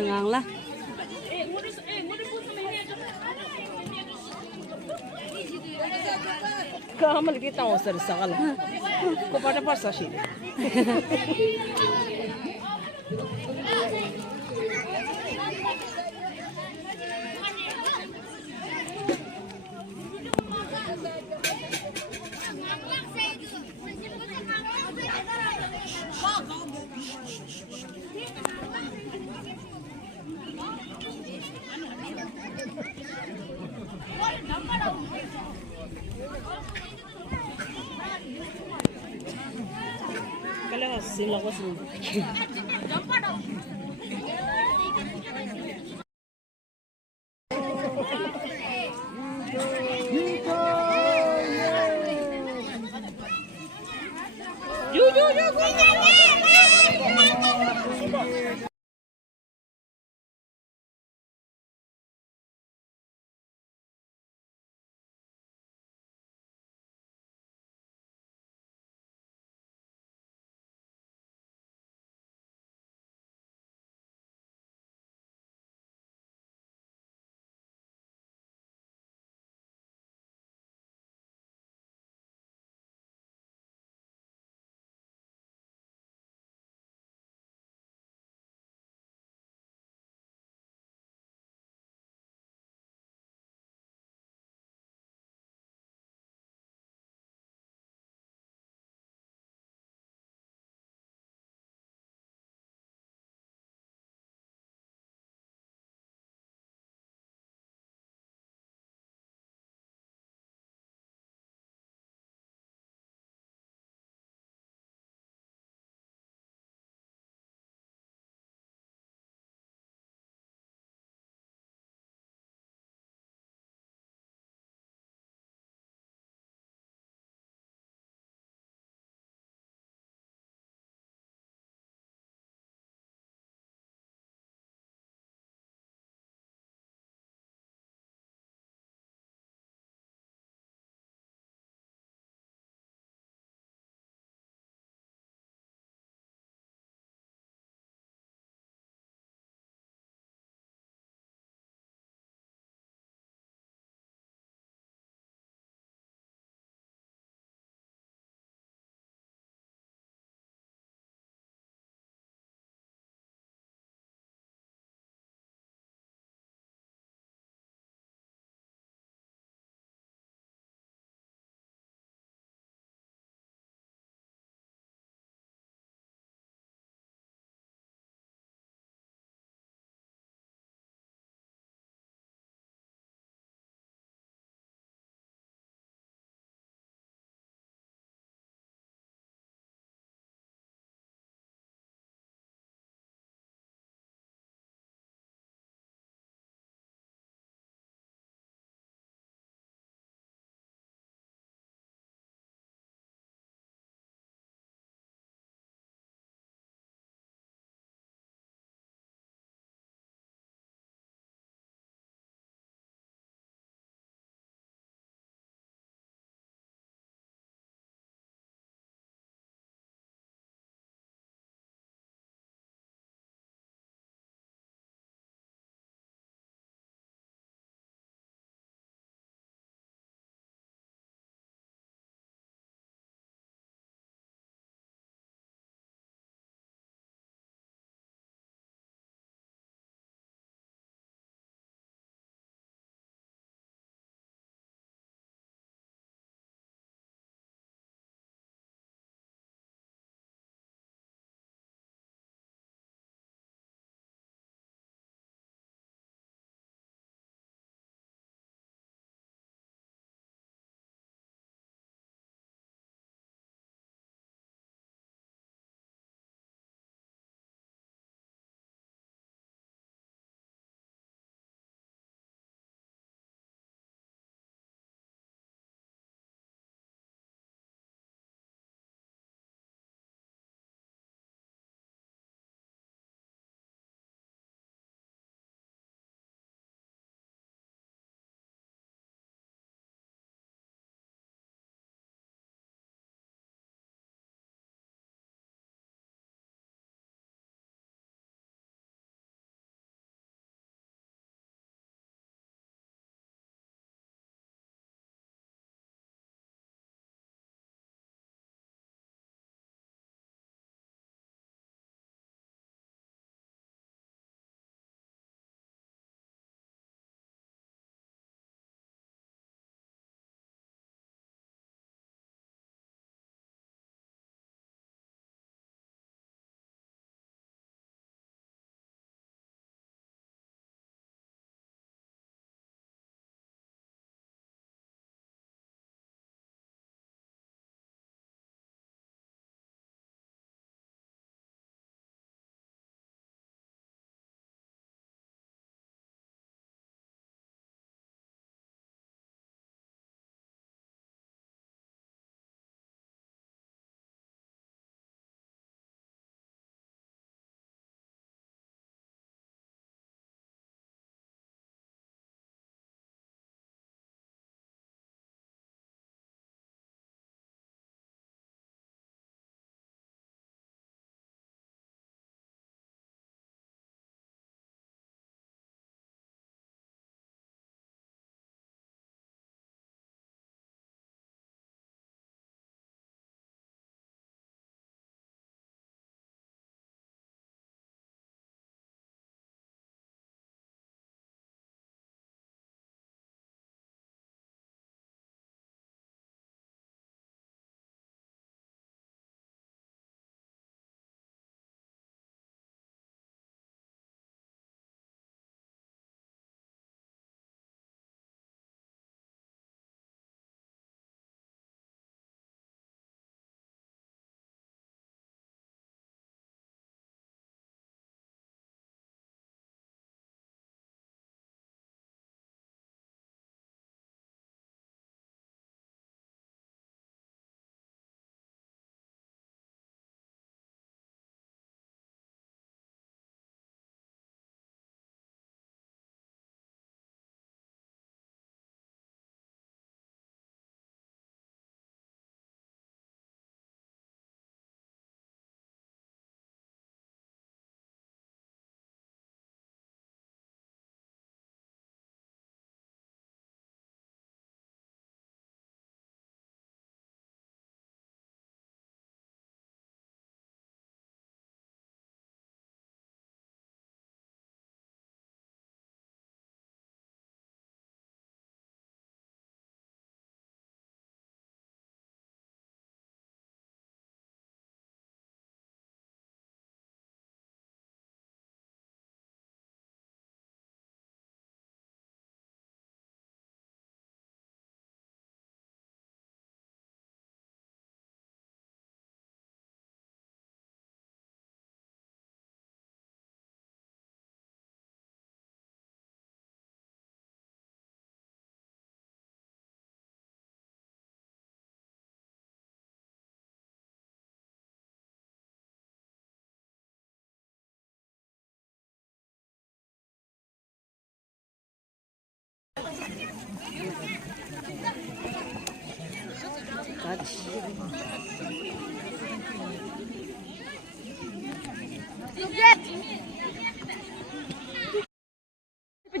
ngang lah. Kamu lagi tahu sekali. Kau pada pas sih. Kalau hasil aku sih.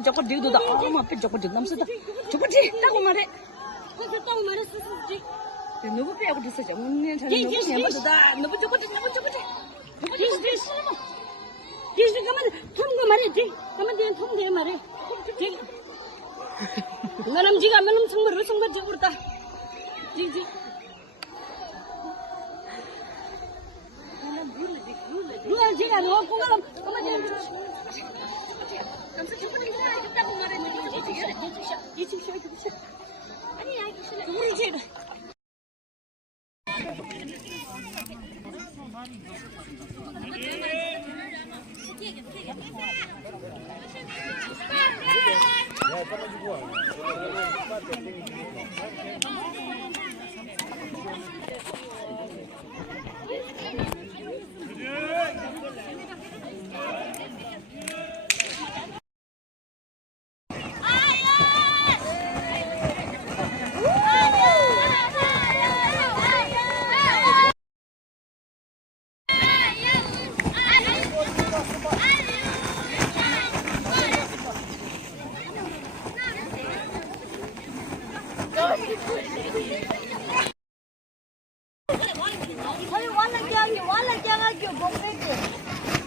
저거 뒤도 다 엄마 앞에 저거 좀 남서다 저거 뒤 따고 말해 따고 말했었지. 누구 빼고 있어 저 언니 잘 누구 해봐도다 누구 저거 뒤에서 가면 통과 말했지. 가면 뒤에 통대 말해. 나는 지가 하면 성물을 성물 적으다. 지지. 누가 지가 너 공감 가만 뒤에. 감사 저번에 따고 말했는데 이치셔. 아니야 이치셔. 우리 집.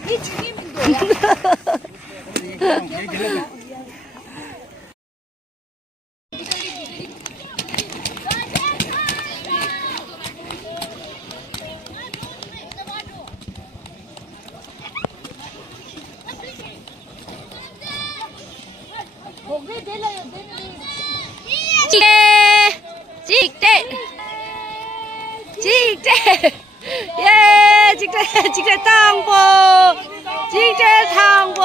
이 주님인데요. 예, 직대 땅보, 직대 탕보.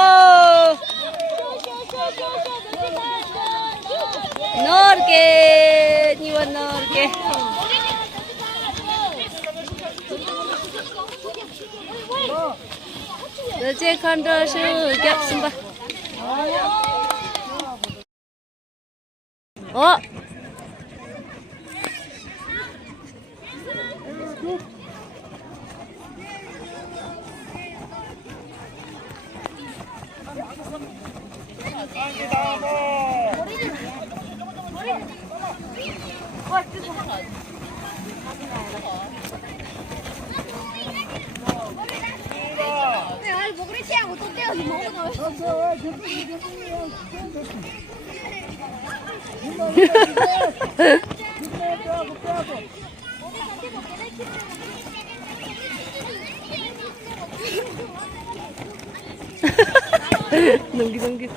넓게, 니와 넓게. 어제 컨더스 겹친다. 넘기.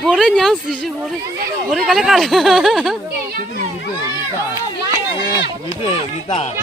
모래 냥 쓰지 모래 갈래. 이다.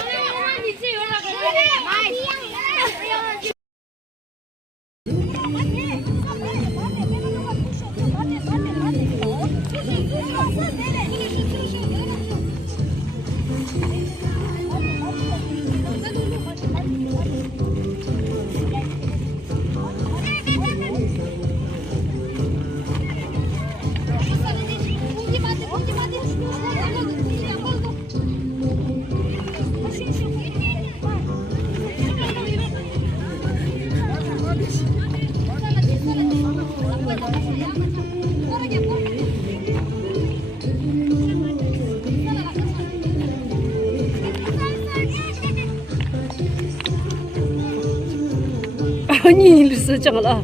아니 일로 쓰잖아.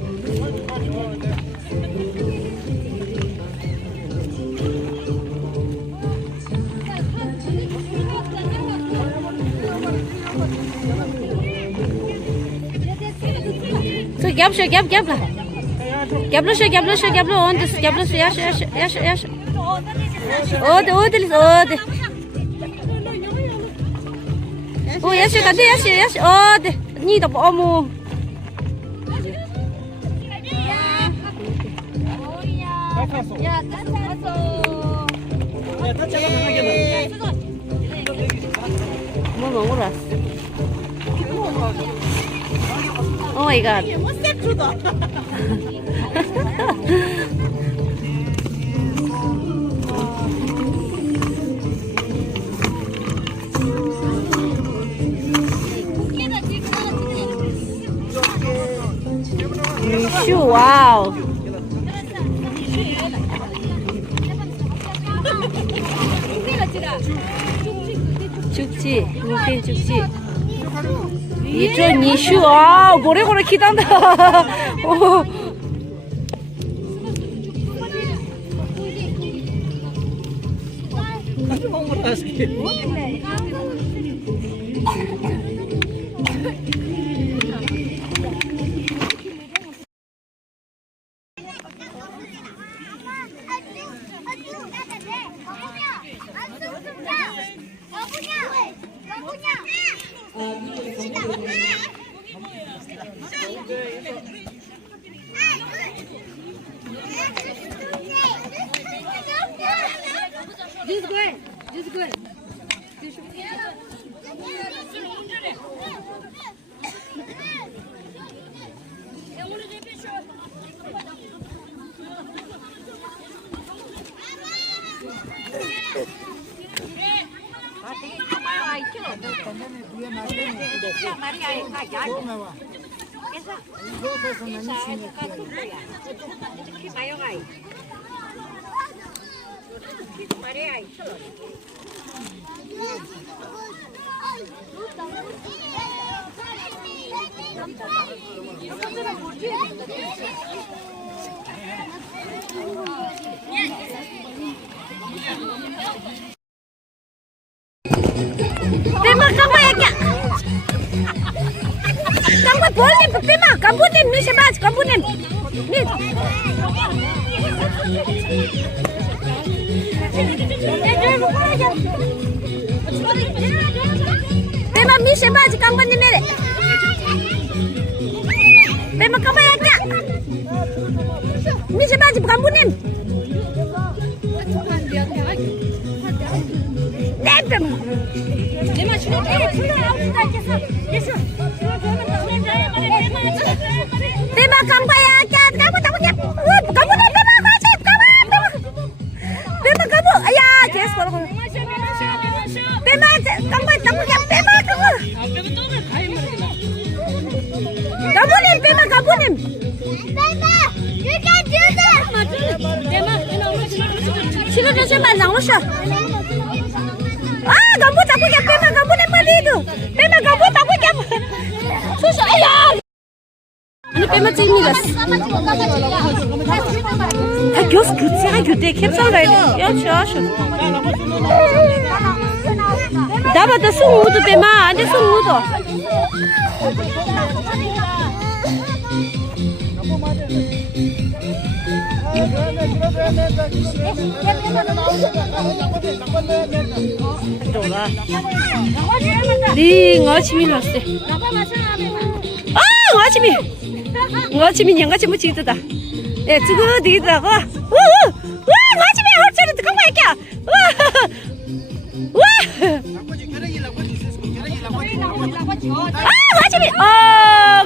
뭐 먹으러 왔어? 오 마이 갓. 슈 와우. 죽지, 오케이 죽지. 이쪽 니슈 아 고래고래 기단다. Just go. Tema kamu ya kak? Kamu boleh tema kamu nim ni sebab kamu nim ni. Tema mi sebab kamu nim ni. Tema kamu ya kak? Mi sebab kamu nim. Tema kamu ya kak? Kamu tak punya. Kamu nih tema wajib kamu. Tema kamu ya yes kalau. Tema kamu tak punya tema kamu. Kamu nih tema kamu nih. Tema, you can do that. Tema, 지금 잠시만 나오셔. 아, kamu tak punya tema kamu nih mati itu. Tema kamu tak punya. Susah ya. Ini tema 재미났어. 다 교수 교체가 교대 캡슐가 야, 좋아서. 나보다 승우도 빼마, 안 돼, 승우도. 네, 아침이 났어. 아, 아침이 양같이 묻히겠다. 예, 저거 되더라고. 아침에 헐처리 뜨거운 거 있냐?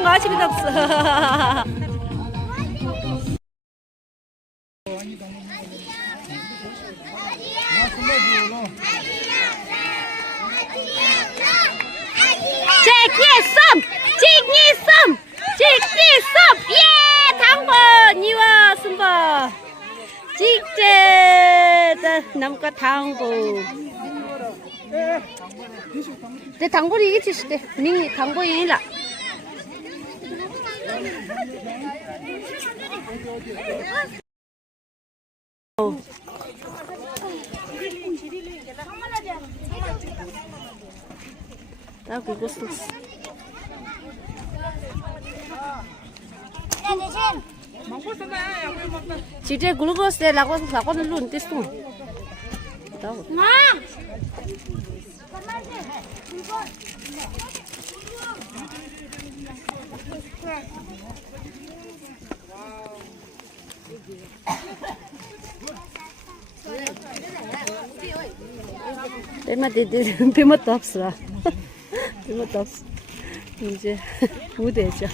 아침이 없어. 예, 당번 이와 순바 직제 남과 당고 내 당고리 이게 치시대 미 당고이라 나 그거 썼어. Chị glucose để là con luôn test luôn. Đâu. 배맛도 없어. 배맛도 없어. 이제 무대죠.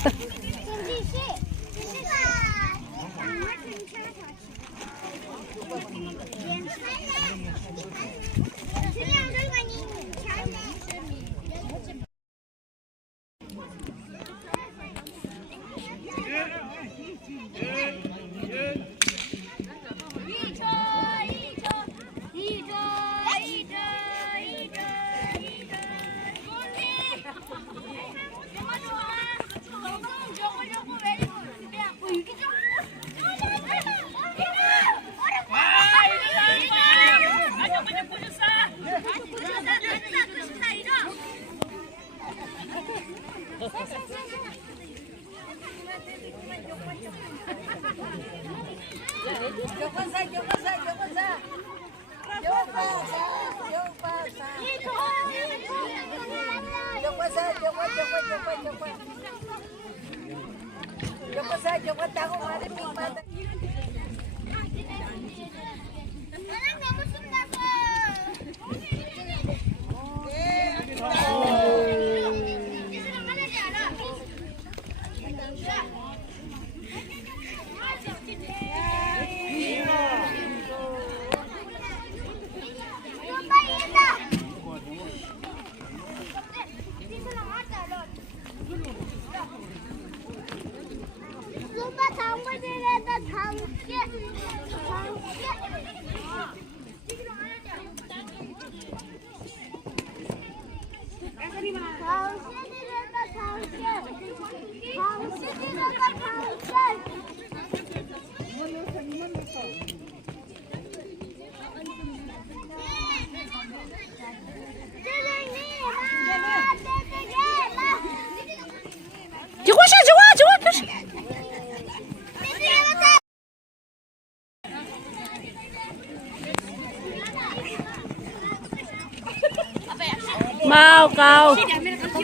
Mau cao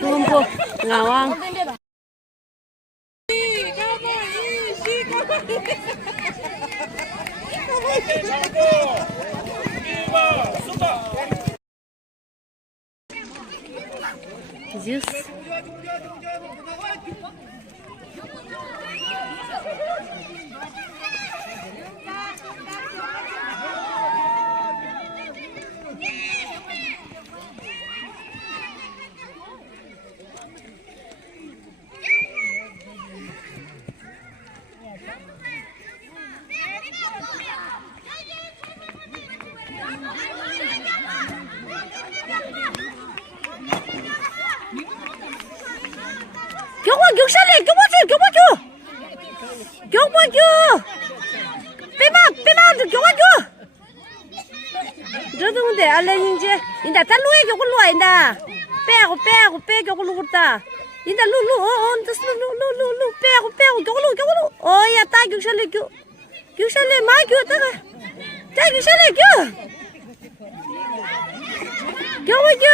luôn cô ngào không? Juice. 경찰이 경보줘 빼마 경보줘 저런데 알레 이제 인다 달로에 경고로 와인다 빼고 경고로 갔다 인다 루루 빼고 경고로 어야 따 경찰이 마 따가 따 경찰이 경보줘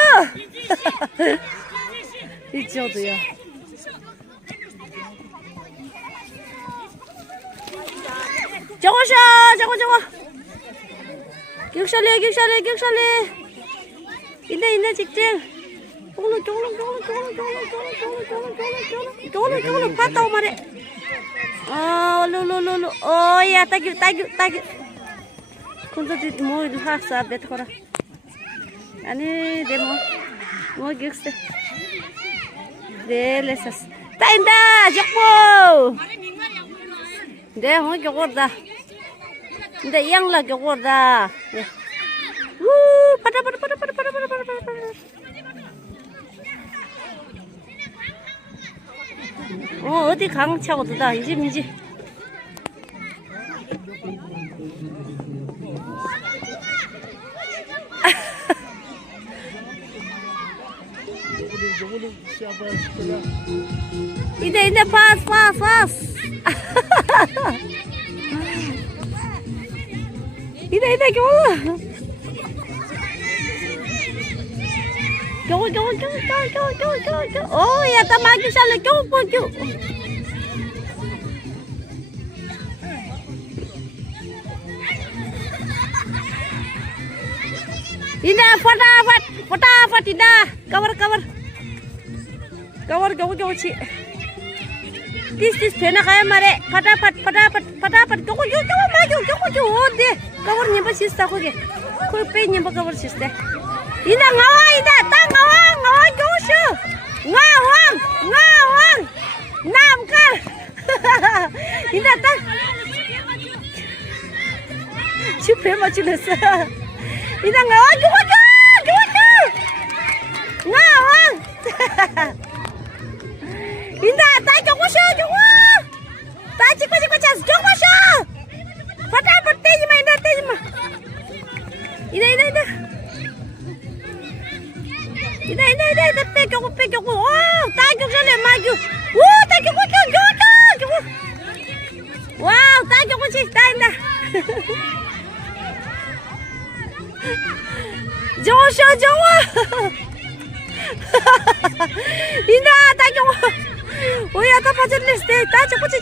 이쪽도야 저거 경찰이 인다 직진 경로 봤다고 말해 루루 어야 따기 근데 뭐 학사 뱉어라 아니 뭐 경찰 네 레사스 따인다 적보 네 뭐 경고다 근데 양라 경고다 우 파다 어디 강 차고 두다 이제 이제 파스 이다 겨우. 겨우. 야, 다 마기 살래 겨우. इधर फटाफट इधर कवर क्यों छी तीस फेना खाया मारे फटाफट क्यों हो दे कवर नहीं बस इस तक हो गए कोई पे नहीं बस कवर सिस्ते इधर ngawa इधर ता ngawa क्यों शो ngawang नाम कर इधर ता चुपे मचुलस 이다 ngawa 좋아 ngawang 이다 ता jogo ता चिको चस jogo फटाफट तेज में इधर पे jogo ओ ता jogo ले मागू ओ ता jogo वाव ता jogo ची ता इंदा 좋아 이나 따겨 오야 다 빠졌네 다 저거지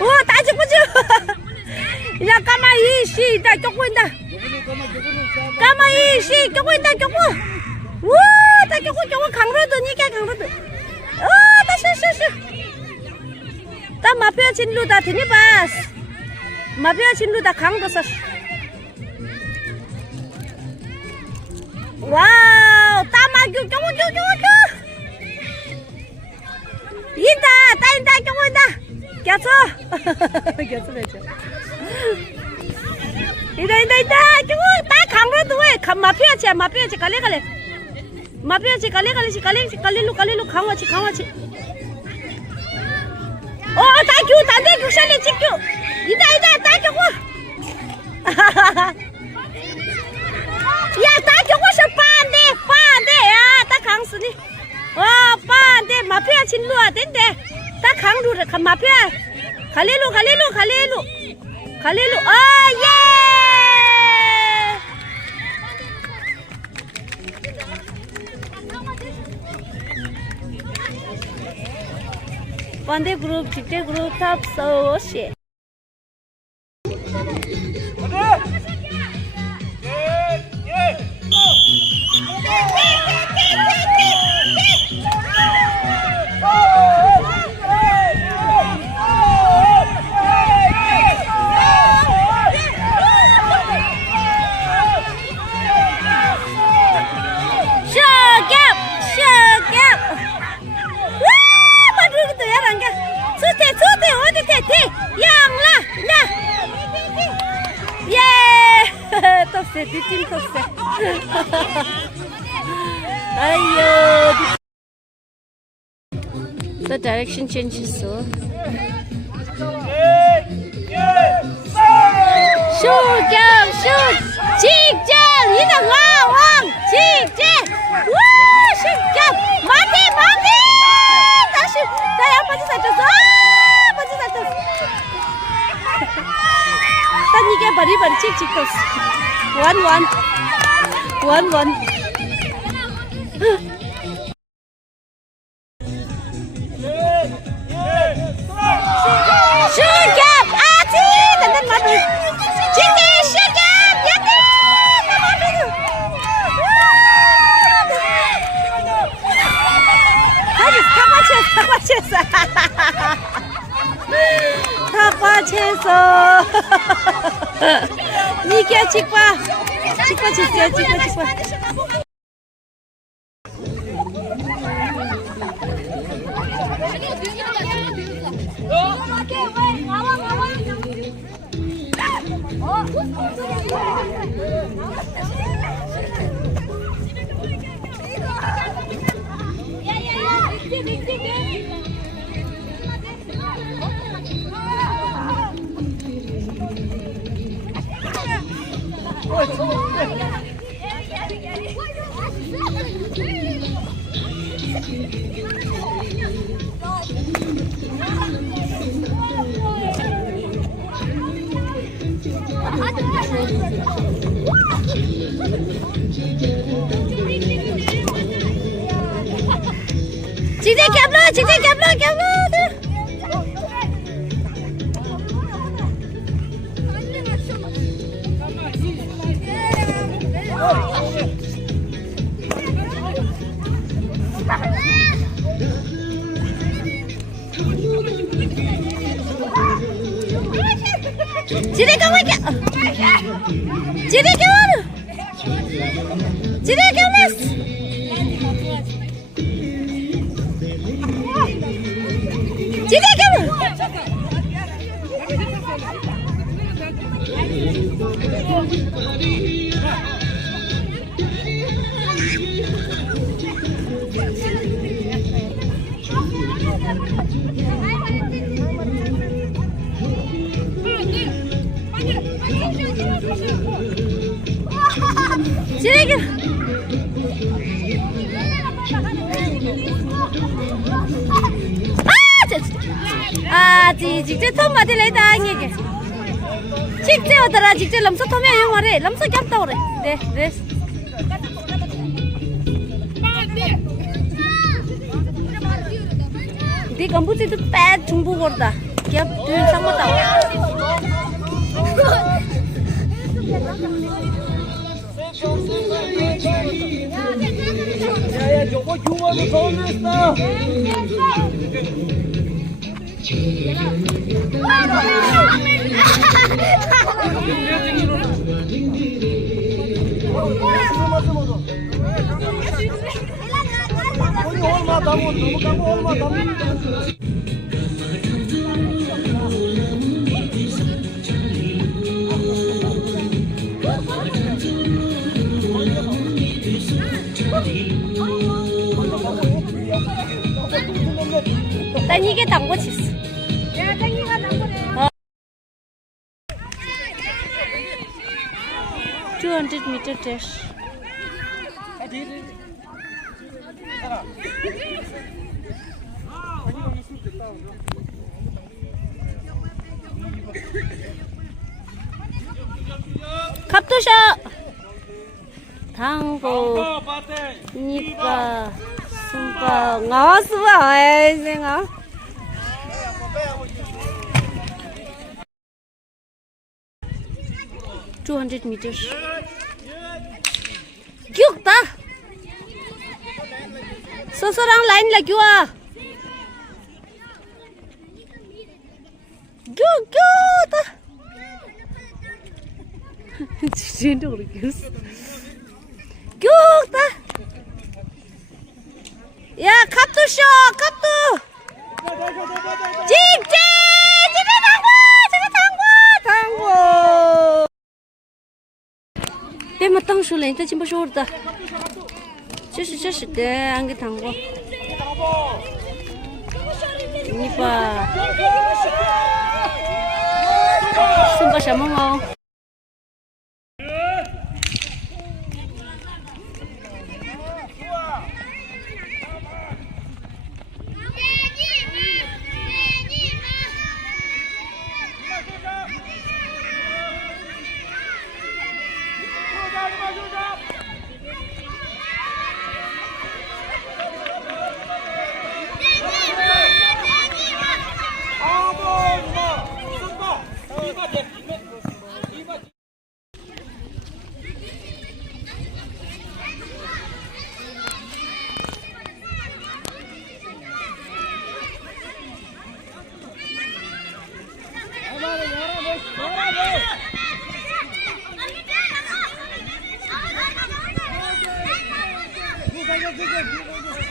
오 다 저거지 이나 까마이 씨 다 저거 인다 까마이 씨 저거 인다 저거 우다 저거 강로도 니게 강로도 다 슈 다 마피아 진루다 되니 바스 마피아 진루다 강도 사 와우 따마규 쪼고 인다 따인다 쪼고인다 겼어 매죠 이다 쪼고 따 강로도 왜 마피아치 갈래루 강화치 따규 따대 규살리 찍규 이다 따 쪼고 야, 다 저것이 빠안돼, 야, 다 강수니. 빠안돼, 마피아 진루야, 된대. 다 강루를, 마피아. 갈래루, 예! 반대 그룹, 뒷대 그룹, 탑, 씨. 뒤팀 tos세. 아이요. The direction changes so. Shoot! 직전! 이다 왕! 직전! 우! 직전! 마티! 다시! 나야 빠지 살쪘어! 난 이게 바리바리 칙칙 떴어. One. Shoot up! 아치! 단단 마비! 직진! shoot up! 야기! 아니, 사과체서. 니게 직과 쳤어요. 직접 캡러. 지레 가만히 지레 직접 통 맞을 레다 아니게 직접 오더라 직접 럼서 통에 영어래 럼서 겹다 오래 네 네 컴퓨터도 빠 중복 오르다 겹 상마다 야야 저거 유머도 서울했어 난 이게 당고 쳤어. 야, 땡기가 남거래. 200 meter dash. 갑도샷. 당고. 니빠. 숨바. 나왔어 봐. 아이 생아. $200 meters. Kyuk ta? Sosorang line la kyu a? Kyuk ta? Chindo ri kyus. Kyuk ta? Ya kaptu sho, kaptu. Jikje, jikje tangwa.别么当初人家进不说的，这是的，俺给糖果。你把送个什么哦？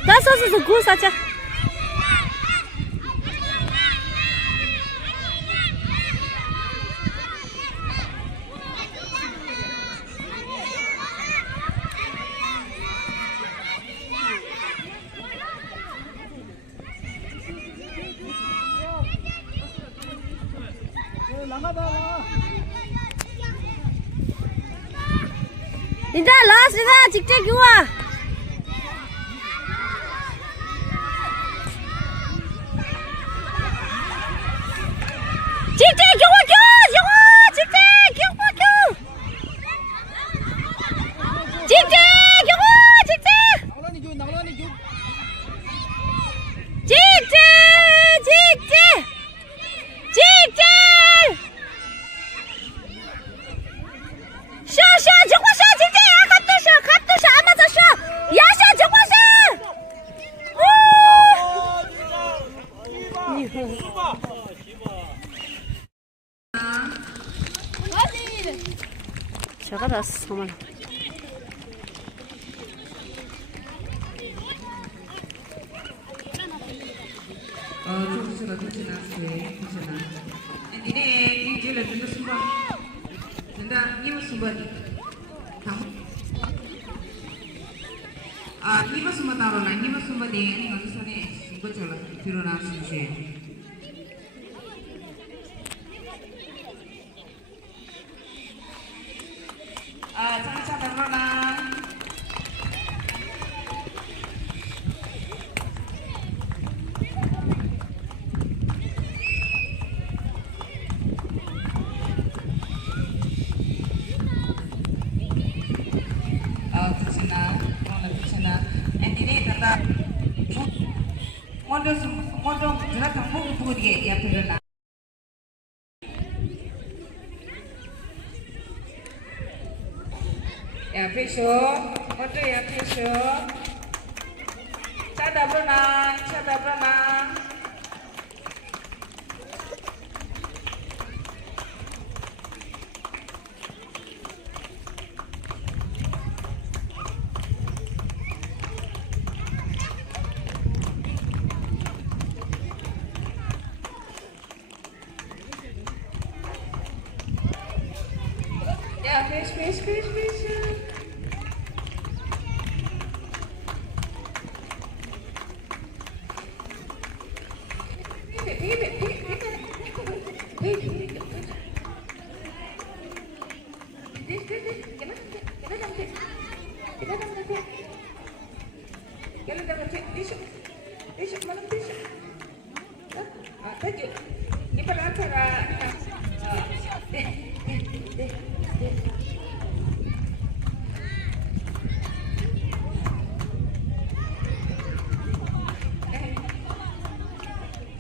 나 서서 구 사자. 이제 라스다 직접 교와. 직접 교와 직접 교와 직접. 제가 다 소만. Profesora Tucina se Tucina. Ini jelas tenda sumba. Tenda ni sumba ni. Ni sumba taro na ni sumba ni ni nggak bisa nih. Sumba coba tiru nasi sih. Caca taro na. Modal jelas kamu buat dia ya pernah. Ya besok, modal ya besok. Cada berenang. Ya, fish.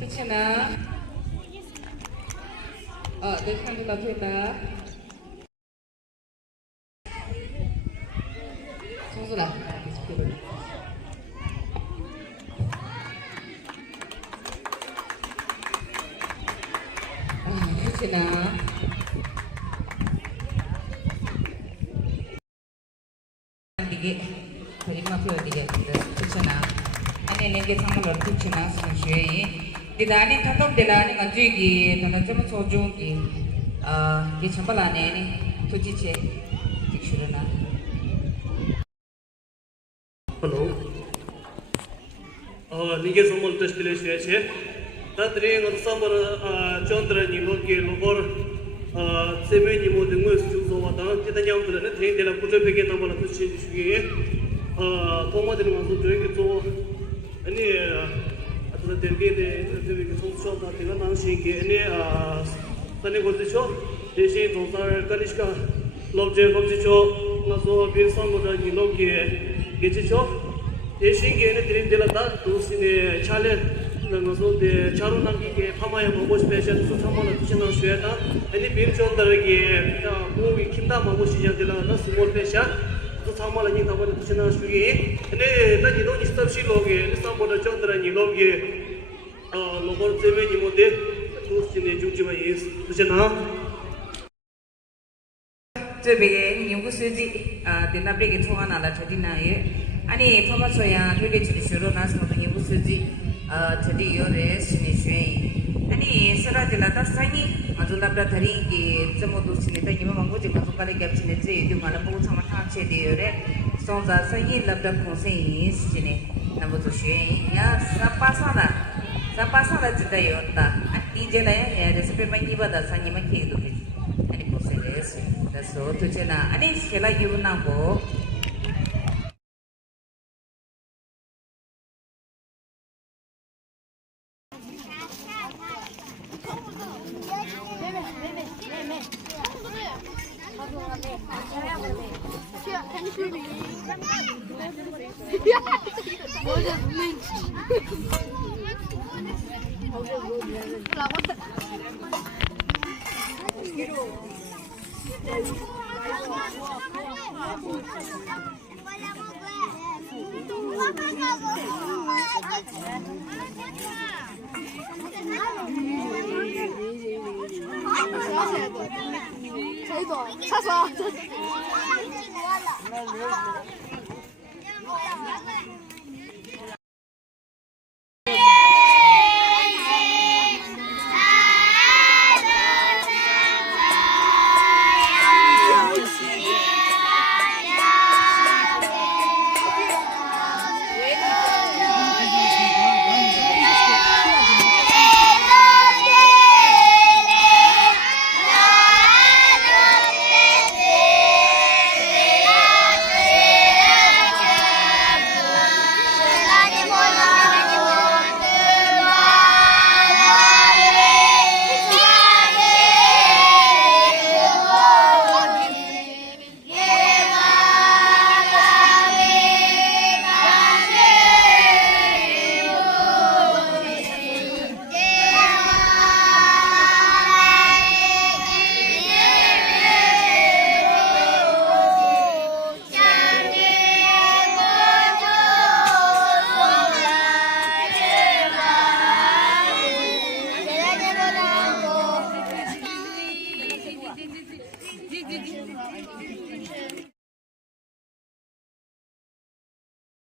Tucina. Dekan dulu kita. Sudah. Tucina. Tiga, terima kasih Tucina. Ini lagi sama Tucina sesuai. Didani tatap delani ngaji gi, tanah cuma sojung gi, gi campalane ni tuji ce, dikshurana. Hello. Nige somol testile şeye. Tatri ngat sambar Chandra ni loke lokor seme ni mo dengo stuzo wada. Kita nyam tu na train dela putra peke tambala tu change shuye. Toma deni masu train ke to ani atla derge de devi ke to so da tena nan shinge ani tane gote cho deshi to sar kanishka lobje cho naso bir sangoda ni loke geche cho Deshinge ने दिन दिलता तो उसने चाले नगों दे चारों नंगी के फमाया मगोश पेशेंट सुथमों ने तुझे ना शुएता ऐनी बीर चौंदर के वो भी किंदा मगोश जिया दिला ना सुमोल पेशा तो सामाल नहीं था वो तुझे ना शुए ऐने ना जिनो निस्तबशी लोगे निस्तांबोल चौंदर नहीं लोगे लोगों से में निमोदे तो उसने जुजी में ये तुझे ना 这边你不是的在那边给冲啊拿了车的那也。 아니 파마소야 회배치를 주로 나서 뭐 무슨지 저기 요래 신이쉐 아니 서라들라다 사니 아주 labda 다리기 점모도 신이다 이만 망고지 가족까지 겹치는지 이도 말아 보고 참아 타체되요래 손자 사이 labda 콘세이 신이 나보도 쉐야 사파사다 지다요다 아티제라야 레시피 많이 받아 사니만 케도 아니 보세레스 그래서 도체나 아니 셀라 유나고 사서.